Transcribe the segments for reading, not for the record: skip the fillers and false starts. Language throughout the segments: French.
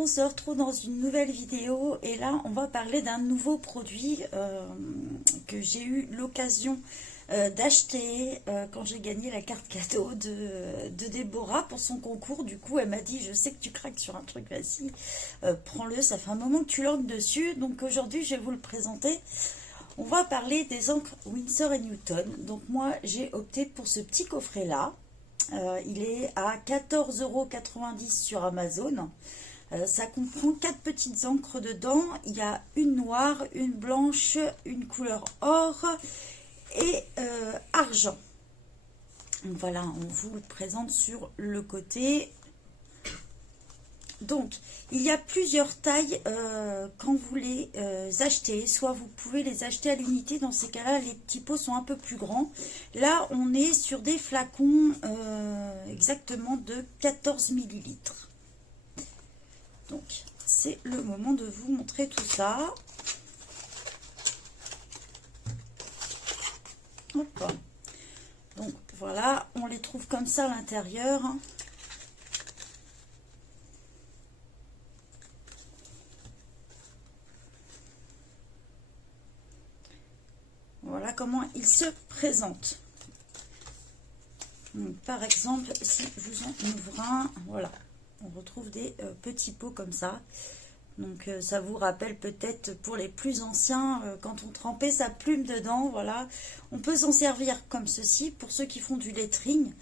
on se retrouve dans une nouvelle vidéo et là on va parler d'un nouveau produit que j'ai eu l'occasion d'acheter quand j'ai gagné la carte cadeau de Déborah pour son concours. Du coup elle m'a dit: je sais que tu craques sur un truc, vas-y, prends-le, ça fait un moment que tu lorgnes dessus. Donc aujourd'hui je vais vous le présenter. On va parler des encres Winsor & Newton. Donc moi j'ai opté pour ce petit coffret là. Il est à 14,90 € sur Amazon. Ça comprend 4 petites encres dedans. Il y a une noire, une blanche, une couleur or et argent. Donc voilà, on vous le présente sur le côté. Donc, il y a plusieurs tailles quand vous les achetez. Soit vous pouvez les acheter à l'unité. Dans ces cas-là, les petits pots sont un peu plus grands. Là, on est sur des flacons exactement de 14 ml. Donc, c'est le moment de vous montrer tout ça. Hop. Donc, voilà, on les trouve comme ça à l'intérieur. Voilà comment il se présente. Donc, par exemple, si je vous en ouvre un, voilà, on retrouve des petits pots comme ça. Donc ça vous rappelle peut-être pour les plus anciens, quand on trempait sa plume dedans, voilà. On peut s'en servir comme ceci pour ceux qui font du lettering.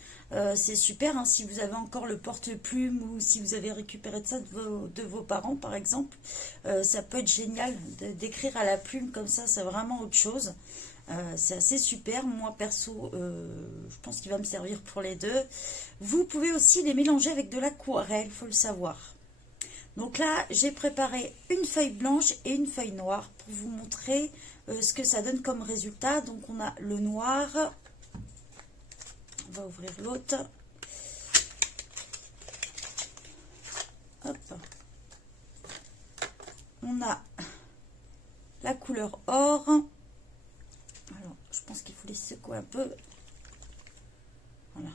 C'est super, hein, si vous avez encore le porte-plume ou si vous avez récupéré de ça de vos parents par exemple. Ça peut être génial d'écrire à la plume comme ça, c'est vraiment autre chose. C'est assez super. Moi perso, je pense qu'il va me servir pour les deux. Vous pouvez aussi les mélanger avec de l'aquarelle, il faut le savoir. Donc là, j'ai préparé une feuille blanche et une feuille noire pour vous montrer ce que ça donne comme résultat. Donc on a le noir. On va ouvrir l'autre. Hop. On a la couleur or. Alors, je pense qu'il faut les secouer un peu. Voilà.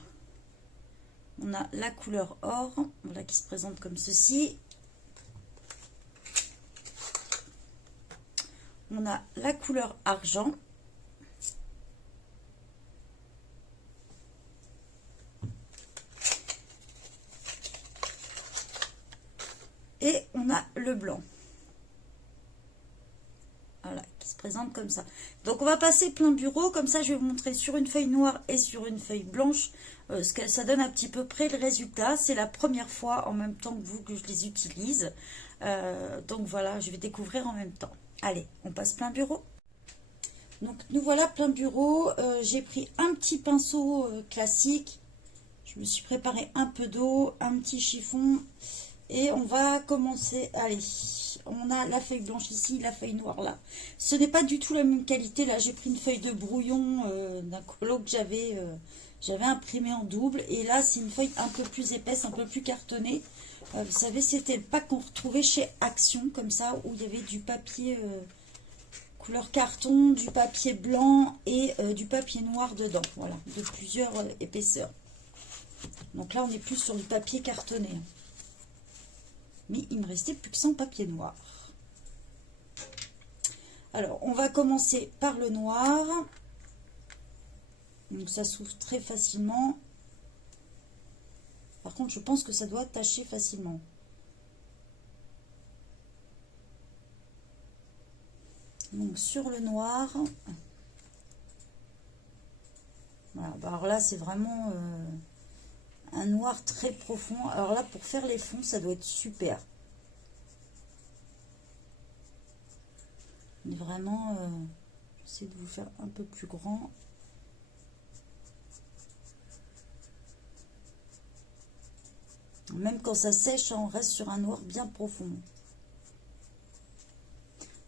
On a la couleur or, voilà, qui se présente comme ceci. On a la couleur argent. Et on a le blanc. Voilà, qui se présente comme ça. Donc on va passer plein bureau, comme ça je vais vous montrer sur une feuille noire et sur une feuille blanche ce que ça donne à petit peu près le résultat. C'est la première fois en même temps que vous que je les utilise. Donc voilà, je vais découvrir en même temps. Allez, on passe plein bureau. Donc nous voilà plein bureau. J'ai pris un petit pinceau classique. Je me suis préparé un peu d'eau, un petit chiffon. Et on va commencer. Allez, on a la feuille blanche ici, la feuille noire là. Ce n'est pas du tout la même qualité. Là, j'ai pris une feuille de brouillon d'un colo que j'avais imprimé en double. Et là, c'est une feuille un peu plus épaisse, un peu plus cartonnée. Vous savez, c'était le pack qu'on retrouvait chez Action, comme ça, où il y avait du papier couleur carton, du papier blanc et du papier noir dedans. Voilà, de plusieurs épaisseurs. Donc là, on est plus sur du papier cartonné. Mais il me restait plus que 100 papier noir. Alors, on va commencer par le noir. Donc, ça s'ouvre très facilement. Par contre, je pense que ça doit tacher facilement. Donc, sur le noir. Voilà, bah alors là, c'est vraiment un noir très profond. Alors là, pour faire les fonds, ça doit être super. Mais vraiment, j'essaie de vous faire un peu plus grand. Même quand ça sèche, on reste sur un noir bien profond.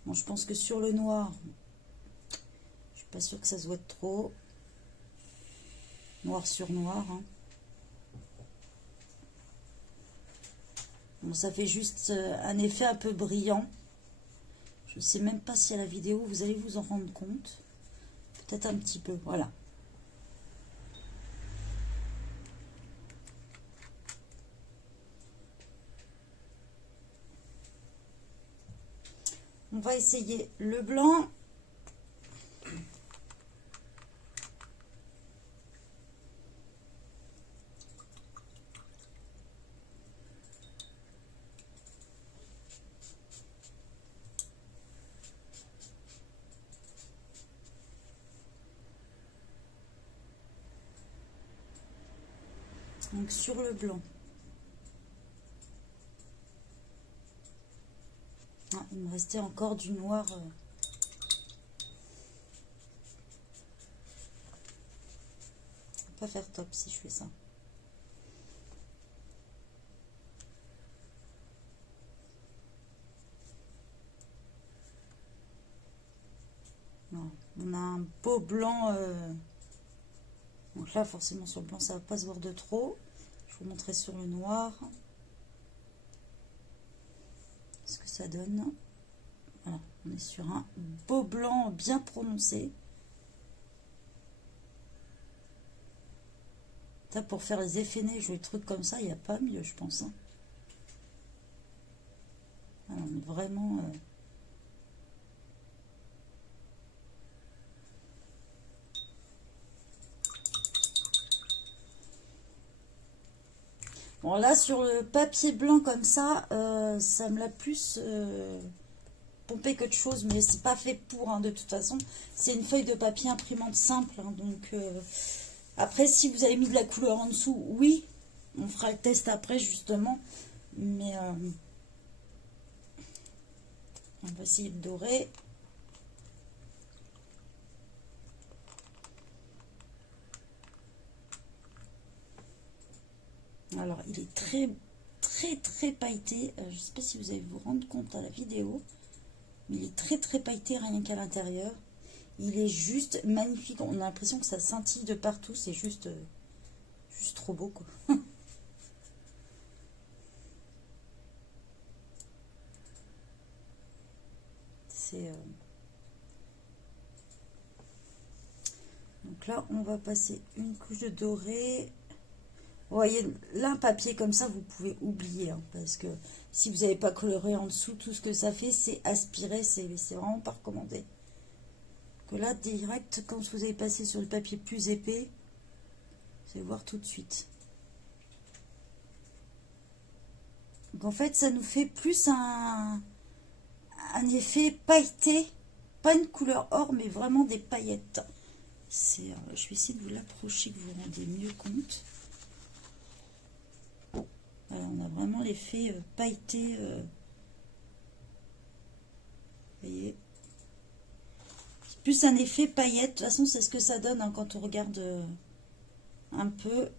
Bon, je pense que sur le noir, je suis pas sûre que ça se voit trop. Noir sur noir. Hein. Bon, ça fait juste un effet un peu brillant. Je ne sais même pas si à la vidéo, vous allez vous en rendre compte. Peut-être un petit peu, voilà. On va essayer le blanc. Donc sur le blanc. Ah, il me restait encore du noir. Pas faire top si je fais ça. Non, on a un beau blanc. Donc là, forcément, sur le blanc, ça va pas se voir de trop. Je vous montrer sur le noir ce que ça donne. Voilà, on est sur un beau blanc bien prononcé. Ça, pour faire les effets neiges ou les trucs comme ça, il n'y a pas mieux, je pense. Hein. Alors, on est vraiment... Bon, là, sur le papier blanc comme ça, ça me l'a plus pompé que de choses, mais c'est pas fait pour, hein, de toute façon. C'est une feuille de papier imprimante simple, hein, donc... Après, si vous avez mis de la couleur en dessous, oui, on fera le test après, justement. Mais on va essayer de dorer. Alors, il est très, très, très pailleté. Je ne sais pas si vous allez vous rendre compte à la vidéo. Mais il est très, très pailleté, rien qu'à l'intérieur. Il est juste magnifique. On a l'impression que ça scintille de partout. C'est juste trop beau, quoi. C'est... Donc là, on va passer une couche de doré. Vous voyez, là, un papier comme ça, vous pouvez oublier. Hein, parce que si vous n'avez pas coloré en dessous, tout ce que ça fait, c'est aspirer. C'est vraiment pas recommandé. Que là, direct, quand vous avez passé sur le papier plus épais, vous allez voir tout de suite. Donc en fait, ça nous fait plus un effet pailleté. Pas une couleur or, mais vraiment des paillettes. Je vais essayer de vous l'approcher, que vous vous rendez mieux compte. Voilà, on a vraiment l'effet pailleté. Vous voyez, c'est plus un effet paillette. De toute façon, c'est ce que ça donne, hein, quand on regarde un peu.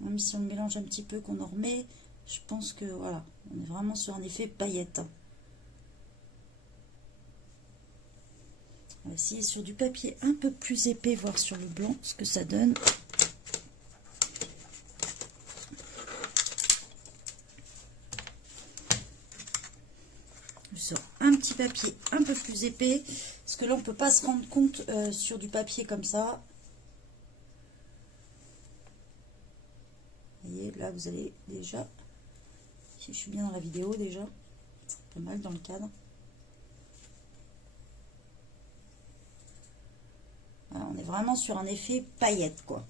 Même si on le mélange un petit peu, qu'on en remet, je pense que voilà, on est vraiment sur un effet paillette. On va essayer sur du papier un peu plus épais, voir sur le blanc ce que ça donne. Je sors un petit papier un peu plus épais, parce que là on ne peut pas se rendre compte sur du papier comme ça. Vous voyez, là vous allez déjà, si je suis bien dans la vidéo déjà, c'est pas mal dans le cadre. Voilà, on est vraiment sur un effet paillette, quoi.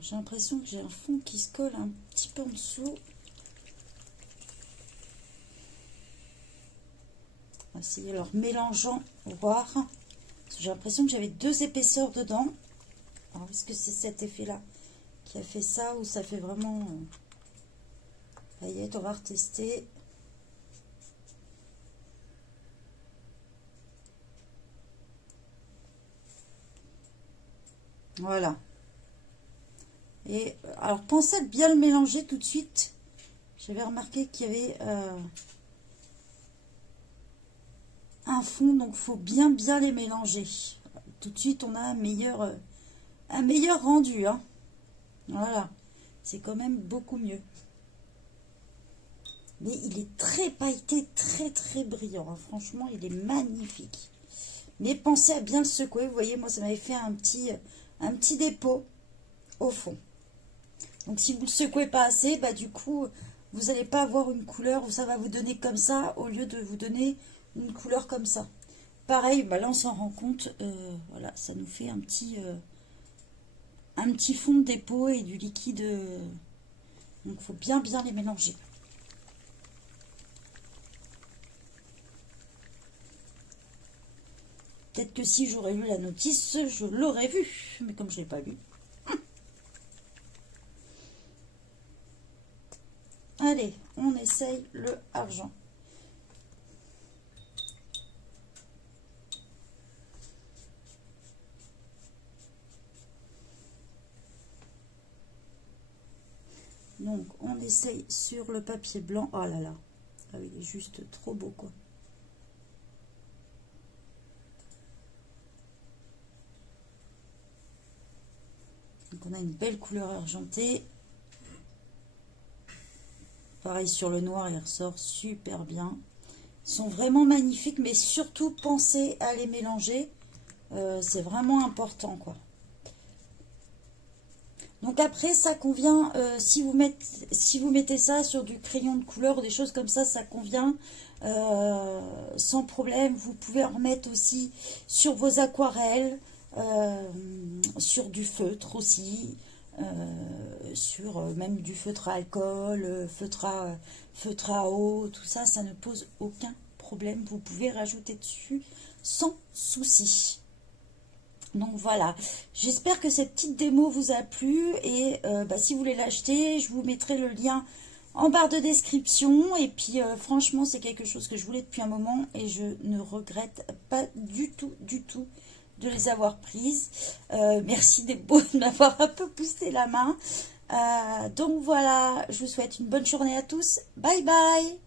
J'ai l'impression que j'ai un fond qui se colle un petit peu en dessous. On va essayer alors mélangeant, voir. J'ai l'impression que j'avais deux épaisseurs dedans. Alors est-ce que c'est cet effet-là qui a fait ça ou ça fait vraiment paillette? On va retester. Voilà. Et alors pensez à bien le mélanger tout de suite. J'avais remarqué qu'il y avait un fond, donc il faut bien les mélanger. Tout de suite on a un meilleur rendu, hein. Voilà, c'est quand même beaucoup mieux. Mais il est très pailleté, très très brillant. Hein. Franchement, il est magnifique. Mais pensez à bien le secouer. Vous voyez, moi, ça m'avait fait un petit dépôt au fond. Donc, si vous ne le secouez pas assez, bah, du coup, vous n'allez pas avoir une couleur où ça va vous donner comme ça, au lieu de vous donner une couleur comme ça. Pareil, bah, là, on s'en rend compte. Voilà, ça nous fait un petit fond de dépôt et du liquide. Donc, il faut bien les mélanger. Peut-être que si j'aurais lu la notice, je l'aurais vu. Mais comme je ne l'ai pas lu. Allez, on essaye le argent. Donc, on essaye sur le papier blanc. Oh là là. Ah oui, il est juste trop beau, quoi. Donc, on a une belle couleur argentée. Pareil, sur le noir, il ressort super bien. Ils sont vraiment magnifiques, mais surtout, pensez à les mélanger. C'est vraiment important, quoi. Donc après, ça convient, si vous mettez ça sur du crayon de couleur ou des choses comme ça convient sans problème. Vous pouvez en remettre aussi sur vos aquarelles, sur du feutre aussi, sur même du feutre à alcool, feutre à eau, tout ça, ça ne pose aucun problème. Vous pouvez rajouter dessus sans souci. Donc voilà, j'espère que cette petite démo vous a plu et si vous voulez l'acheter, je vous mettrai le lien en barre de description. Et puis franchement, c'est quelque chose que je voulais depuis un moment et je ne regrette pas du tout de les avoir prises. Merci des beaux de m'avoir un peu poussé la main. Donc voilà, je vous souhaite une bonne journée à tous. Bye bye!